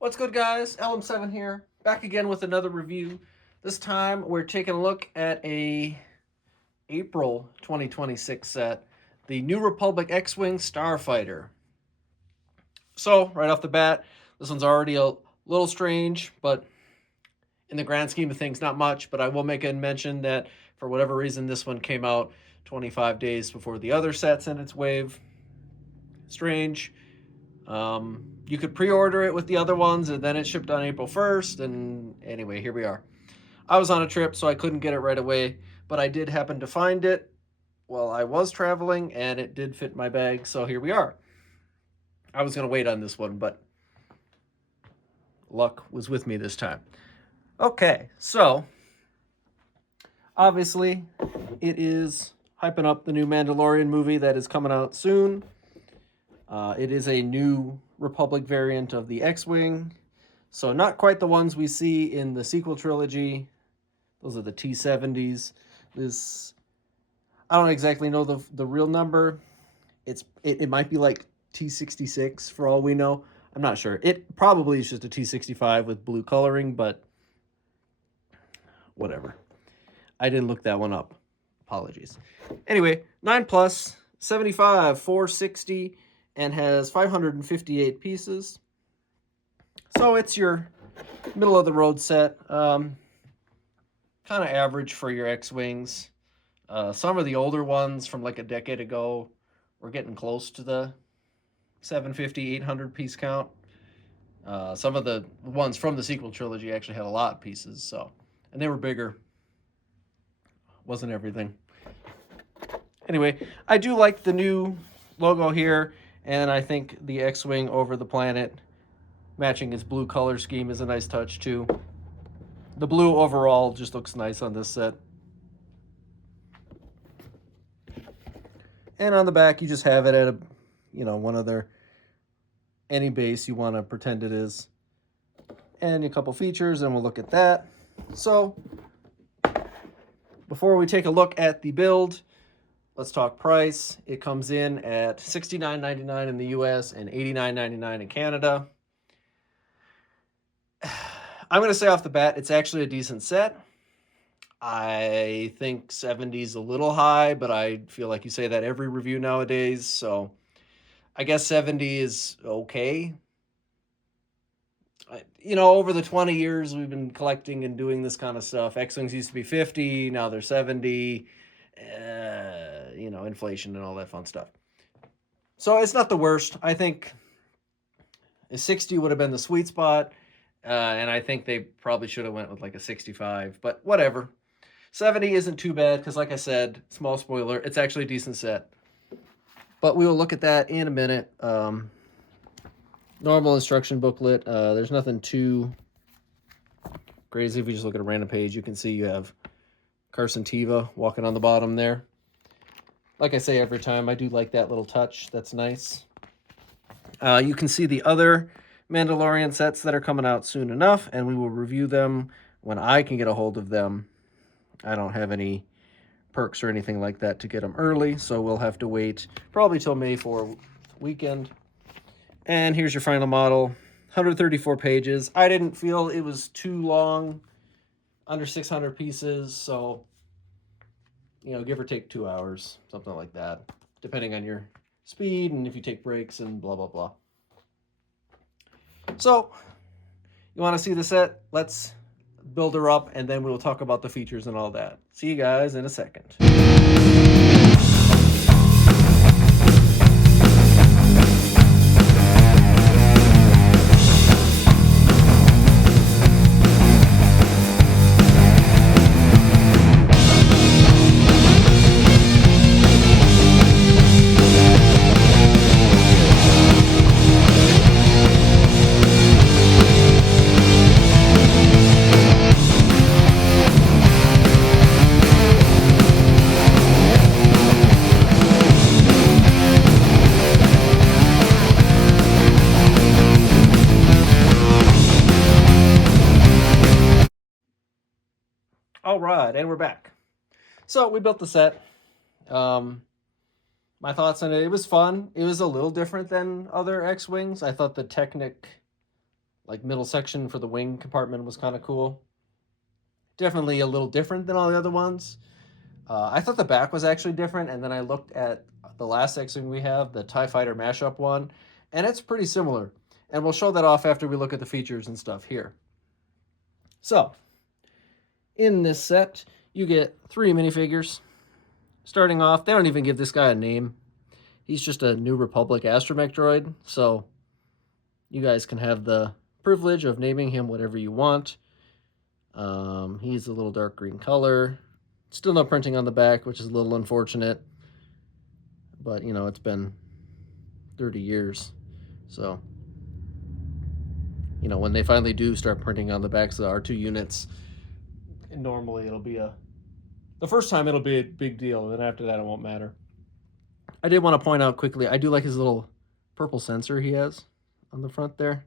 What's good, guys? LM7 here, back again with another review. This time we're taking a look at a April 2026 set, the New Republic X-wing Starfighter. So, right off the bat, this one's already a little strange, but in the grand scheme of things, not much. But I will make a mention that for whatever reason, this one came out 25 days before the other sets in its wave. Strange. You could pre-order it with the other ones, and then it shipped on April 1st. And anyway, here we are. I was on a trip, so I couldn't get it right away, but I did happen to find it while I was traveling, and it did fit my bag. So here we are. I was gonna wait on this one, but luck was with me this time. Okay, so obviously it is hyping up the new Mandalorian movie that is coming out soon. It is a new Republic variant of the X-wing, so not quite the ones we see in the sequel trilogy. Those are the T-70s. This, I don't exactly know the real number. It might be like T-66 for all we know. I'm not sure. It probably is just a T-65 with blue coloring, but whatever. I didn't look that one up. Apologies. Anyway, 9 plus, 75, 460, and has 558 pieces. So it's your middle of the road set. Kind of average for your X-wings. Some of the older ones from like a decade ago were getting close to the 750, 800 piece count. Some of the ones from the sequel trilogy actually had a lot of pieces, so, and they were bigger. Wasn't everything. Anyway, I do like the new logo here, and I think the X-wing over the planet matching its blue color scheme is a nice touch too. The blue overall just looks nice on this set. And on the back, you just have it at one of their, any base you want to pretend it is. And a couple features, and we'll look at that. So, before we take a look at the build, let's talk price. It comes in at $69.99 in the US and $89.99 in Canada. I'm going to say off the bat, it's actually a decent set. I think 70 is a little high, but I feel like you say that every review nowadays, so I guess 70 is okay. Over the 20 years we've been collecting and doing this kind of stuff, X-wings used to be 50, now they're 70, inflation and all that fun stuff. So it's not the worst. I think a 60 would have been the sweet spot, and I think they probably should have went with like a 65, but whatever. 70 isn't too bad because, like I said, small spoiler, it's actually a decent set. But we will look at that in a minute. Normal instruction booklet. There's nothing too crazy. If we just look at a random page, you can see you have Carson Teva walking on the bottom there. Like I say every time, I do like that little touch. That's nice. You can see the other Mandalorian sets that are coming out soon enough, and we will review them when I can get a hold of them. I don't have any perks or anything like that to get them early, so we'll have to wait probably till May 4 weekend. And here's your final model, 134 pages. I didn't feel it was too long, under 600 pieces, so, give or take 2 hours, something like that, depending on your speed and if you take breaks and blah, blah, blah. So, you want to see the set? Let's build her up, and then we'll talk about the features and all that. See you guys in a second. All right, and we're back. So we built the set. My thoughts on it was fun. It was a little different than other X-wings. I thought the Technic like middle section for the wing compartment was kind of cool. Definitely a little different than all the other ones. I thought the back was actually different, and then I looked at the last X-wing we have, the TIE Fighter mashup one, and it's pretty similar. And we'll show that off after we look at the features and stuff here. So, in this set, you get 3 minifigures. Starting off, they don't even give this guy a name. He's just a New Republic astromech droid, so you guys can have the privilege of naming him whatever you want. He's a little dark green color. Still no printing on the back, which is a little unfortunate. But, you know, it's been 30 years. So, you know, when they finally do start printing on the backs of the R2 units, normally it'll be the first time it'll be a big deal, and then after that it won't matter. I did want to point out quickly, I do like his little purple sensor he has on the front there.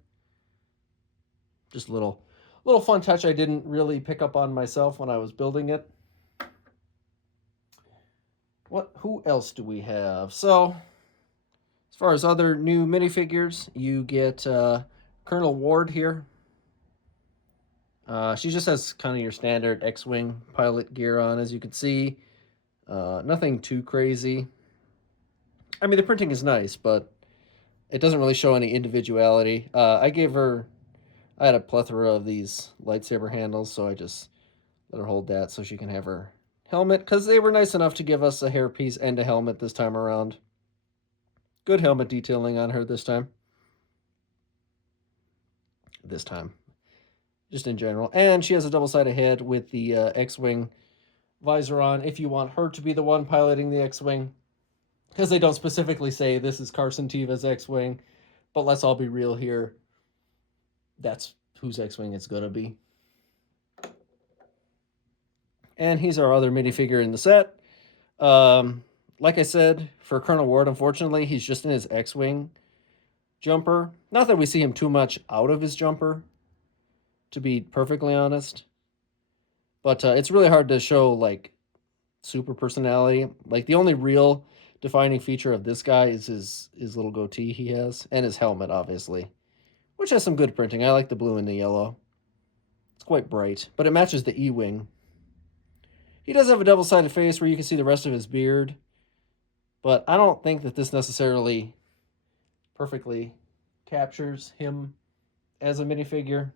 Just a little fun touch I didn't really pick up on myself when I was building it. Who else do we have? So, as far as other new minifigures, you get Colonel Ward here. She just has kind of your standard X-wing pilot gear on, as you can see. Nothing too crazy. I mean, the printing is nice, but it doesn't really show any individuality. I had a plethora of these lightsaber handles, so I just let her hold that so she can have her helmet, because they were nice enough to give us a hairpiece and a helmet this time around. Good helmet detailing on her this time. Just in general. And she has a double-sided head with the X-wing visor on, if you want her to be the one piloting the X-wing. Because they don't specifically say this is Carson Teva's X-wing, but let's all be real here. That's whose X-wing it's going to be. And he's our other minifigure in the set. Like I said, for Colonel Ward, unfortunately, he's just in his X-wing jumper. Not that we see him too much out of his jumper, to be perfectly honest. But it's really hard to show, like, super personality. Like, the only real defining feature of this guy is his little goatee he has, and his helmet, obviously, which has some good printing. I like the blue and the yellow. It's quite bright, but it matches the E-wing. He does have a double-sided face where you can see the rest of his beard, but I don't think that this necessarily perfectly captures him as a minifigure.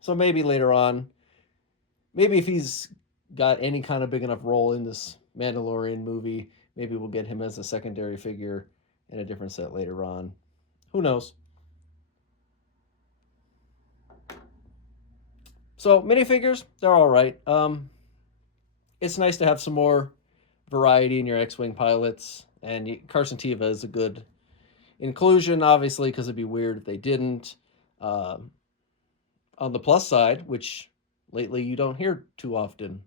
So maybe later on, maybe if he's got any kind of big enough role in this Mandalorian movie, maybe we'll get him as a secondary figure in a different set later on. Who knows? So minifigures, they're all right. It's nice to have some more variety in your X-wing pilots, and Carson Teva is a good inclusion, obviously, because it'd be weird if they didn't. On the plus side, which lately you don't hear too often,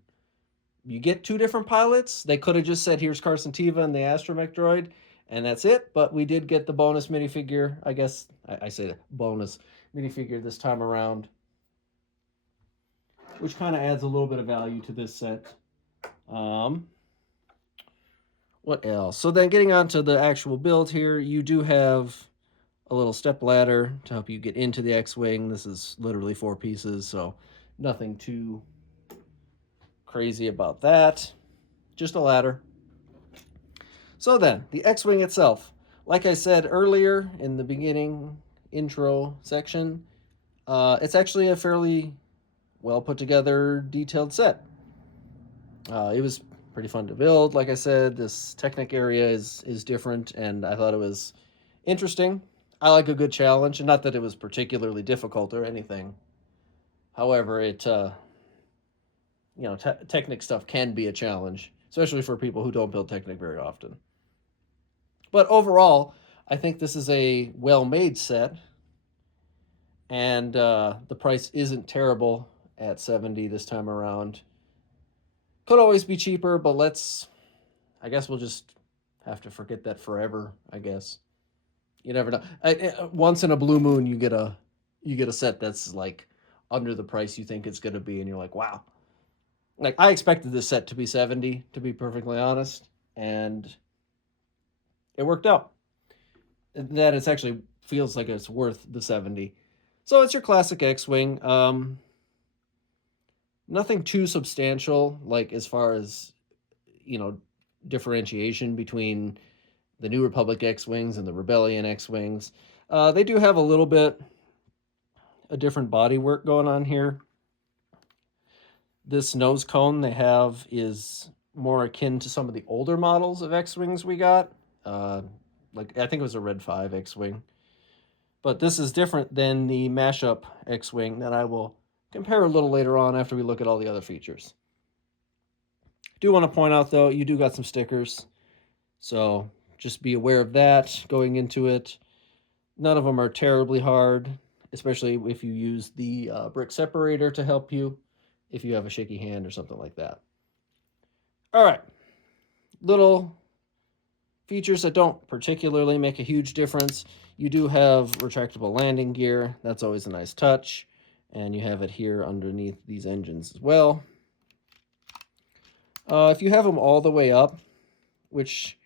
you get 2 different pilots. They could have just said, here's Carson Teva and the astromech droid, and that's it. But we did get the bonus minifigure. I guess I say the bonus minifigure this time around, which kind of adds a little bit of value to this set. What else? So then getting on to the actual build here, you do have a little step ladder to help you get into the X-wing. This is literally 4 pieces, so nothing too crazy about that. Just a ladder. So then, the X-wing itself. Like I said earlier in the beginning intro section, it's actually a fairly well put together, detailed set. It was pretty fun to build. Like I said, this Technic area is different, and I thought it was interesting. I like a good challenge, and not that it was particularly difficult or anything. However, it, Technic stuff can be a challenge, especially for people who don't build Technic very often. But overall, I think this is a well-made set, and the price isn't terrible at $70 this time around. Could always be cheaper, but I guess we'll just have to forget that forever, I guess. You never know. Once in a blue moon, you get a set that's like under the price you think it's going to be, and you're like, wow. Like, I expected this set to be $70, to be perfectly honest, and it worked out. That it actually feels like it's worth the $70. So it's your classic X-wing. Nothing too substantial, like as far as differentiation between the New Republic X-wings and the Rebellion X-wings. They do have a little bit a different body work going on here. This nose cone they have is more akin to some of the older models of X-wings we got. Like I think it was a Red 5 X-wing. But this is different than the mashup X-wing that I will compare a little later on after we look at all the other features. Do want to point out though, you do got some stickers. So just be aware of that going into it. None of them are terribly hard, especially if you use the brick separator to help you if you have a shaky hand or something like that. All right, little features that don't particularly make a huge difference. You do have retractable landing gear. That's always a nice touch. And you have it here underneath these engines as well. If you have them all the way up, which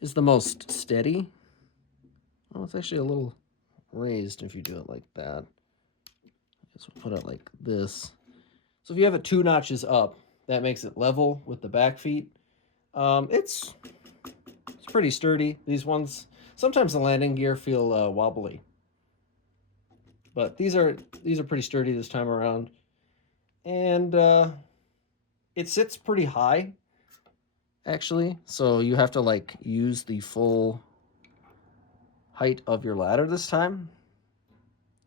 is the most steady, well, it's actually a little raised if you do it like that. So we'll put it like this. So if you have it 2 notches up, that makes it level with the back feet. It's pretty sturdy. These ones, sometimes the landing gear feel wobbly, but these are pretty sturdy this time around. And it sits pretty high, actually. So you have to like use the full height of your ladder this time.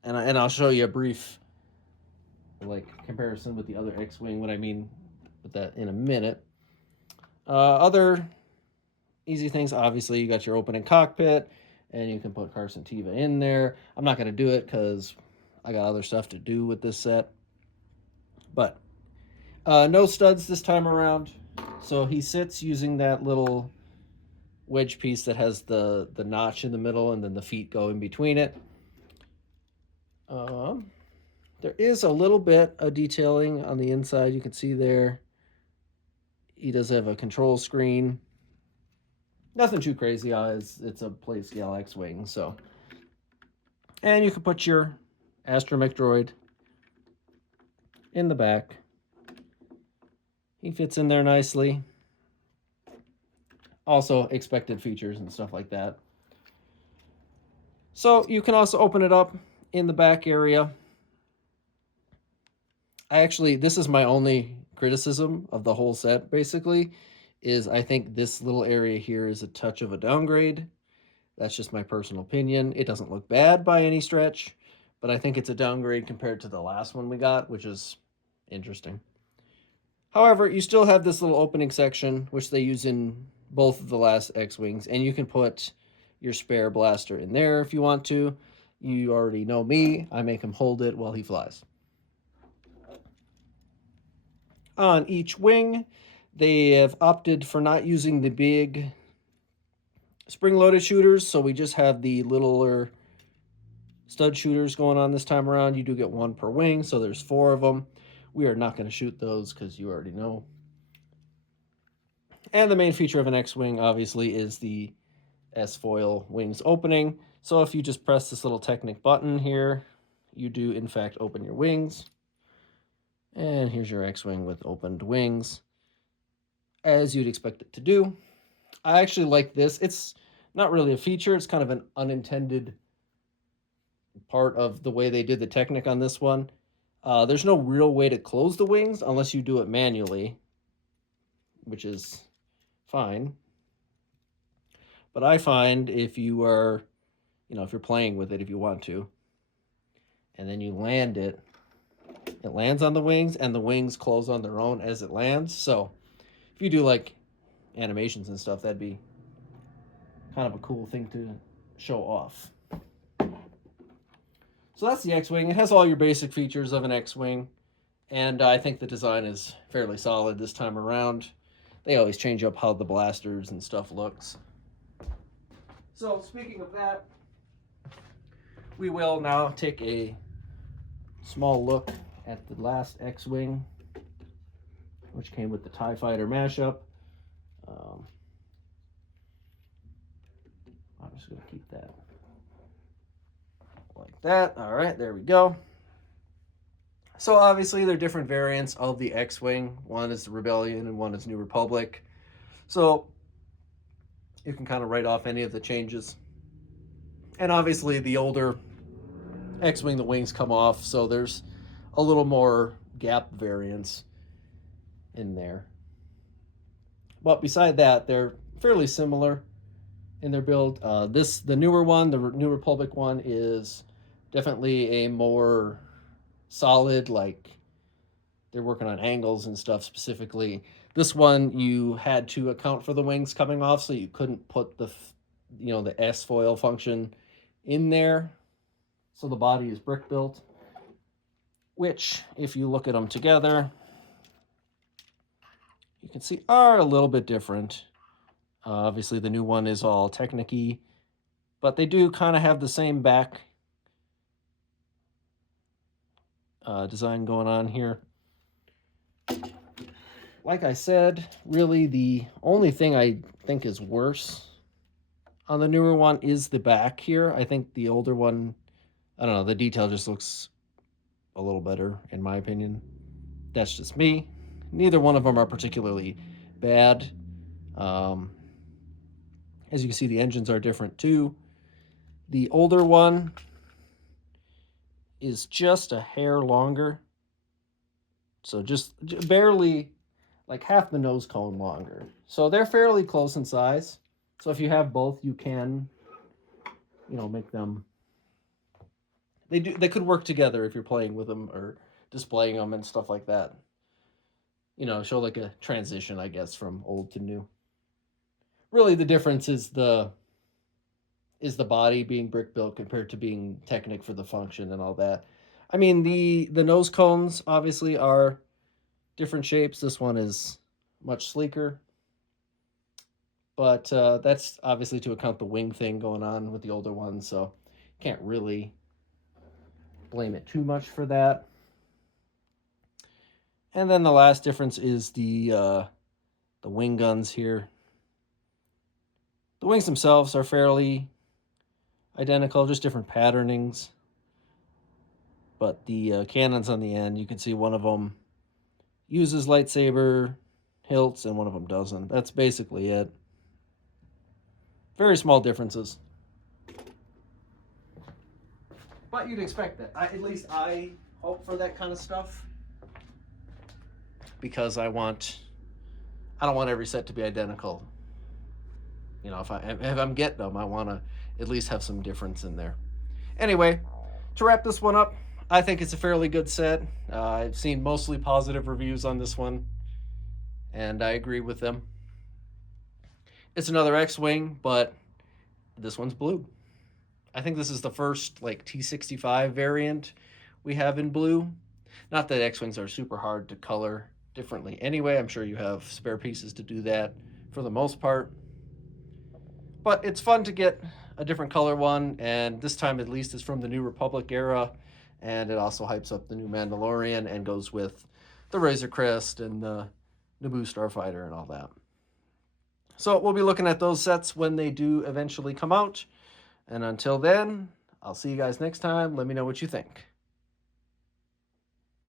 And I'll show you a brief like comparison with the other X-wing, what I mean with that in a minute. Other easy things, obviously, you got your opening cockpit, and you can put Carson Teva in there. I'm not going to do it because I got other stuff to do with this set. But no studs this time around. So he sits using that little wedge piece that has the notch in the middle and then the feet go in between it. There is a little bit of detailing on the inside. You can see there. He does have a control screen. Nothing too crazy. It's a plate scale X-wing. So, and you can put your astromech droid in the back. He fits in there nicely. Also, expected features and stuff like that. So you can also open it up in the back area. This is my only criticism of the whole set, basically, is I think this little area here is a touch of a downgrade. That's just my personal opinion. It doesn't look bad by any stretch, but I think it's a downgrade compared to the last one we got, which is interesting. However, you still have this little opening section, which they use in both of the last X-Wings, and you can put your spare blaster in there if you want to. You already know me. I make him hold it while he flies. On each wing, they have opted for not using the big spring-loaded shooters, so we just have the littler stud shooters going on this time around. You do get 1 per wing, so there's 4 of them. We are not going to shoot those because you already know. And the main feature of an X-wing, obviously, is the S-foil wings opening. So if you just press this little Technic button here, you do, in fact, open your wings. And here's your X-wing with opened wings, as you'd expect it to do. I actually like this. It's not really a feature. It's kind of an unintended part of the way they did the Technic on this one. There's no real way to close the wings unless you do it manually, which is fine. But I find if you are, if you're playing with it, if you want to, and then you land it, it lands on the wings, and the wings close on their own as it lands. So if you do like animations and stuff, that'd be kind of a cool thing to show off. So that's the X-Wing. It has all your basic features of an X-Wing, and I think the design is fairly solid this time around. They always change up how the blasters and stuff looks. So speaking of that, we will now take a small look at the last X-Wing, which came with the TIE Fighter mashup. I'm just going to keep that like that. All right, there we go. So obviously they're different variants of the X-wing. One is the Rebellion and one is New Republic. So you can kind of write off any of the changes. And obviously the older X-wing, the wings come off, so there's a little more gap variance in there. But beside that, they're fairly similar in their build. The newer one, the New Republic one, is definitely a more solid, like they're working on angles and stuff specifically. This one, you had to account for the wings coming off, so you couldn't put the S foil function in there. So the body is brick built, which, if you look at them together, you can see are a little bit different. Obviously, the new one is all Technic-y, but they do kind of have the same back design going on here. Like I said, really the only thing I think is worse on the newer one is the back here. I think the older one, I don't know, the detail just looks a little better in my opinion. That's just me. Neither one of them are particularly bad. As you can see, the engines are different too. The older one is just a hair longer. So just barely, like half the nose cone longer. So they're fairly close in size. So if you have both, you can, make them. They could work together if you're playing with them or displaying them and stuff like that. Show like a transition, I guess, from old to new. Really, the difference is the body being brick built compared to being Technic for the function and all that. I mean, the nose cones obviously are different shapes. This one is much sleeker, but that's obviously to account the wing thing going on with the older one, so can't really blame it too much for that. And then the last difference is the wing guns here. The wings themselves are fairly identical, just different patternings. But the cannons on the end, you can see one of them uses lightsaber hilts and one of them doesn't. That's basically it. Very small differences. But you'd expect that. At least I hope for that kind of stuff. Because I don't want every set to be identical. If I'm getting them, I want to at least have some difference in there. Anyway, to wrap this one up, I think it's a fairly good set. I've seen mostly positive reviews on this one, and I agree with them. It's another X-wing, but this one's blue. I think this is the first T65 variant we have in blue. Not that X-wings are super hard to color differently anyway. I'm sure you have spare pieces to do that for the most part. But it's fun to get a different color one, and this time at least it's from the New Republic era, and it also hypes up the new Mandalorian and goes with the Razor Crest and the Naboo Starfighter and all that. So we'll be looking at those sets when they do eventually come out. And until then, I'll see you guys next time. Let me know what you think.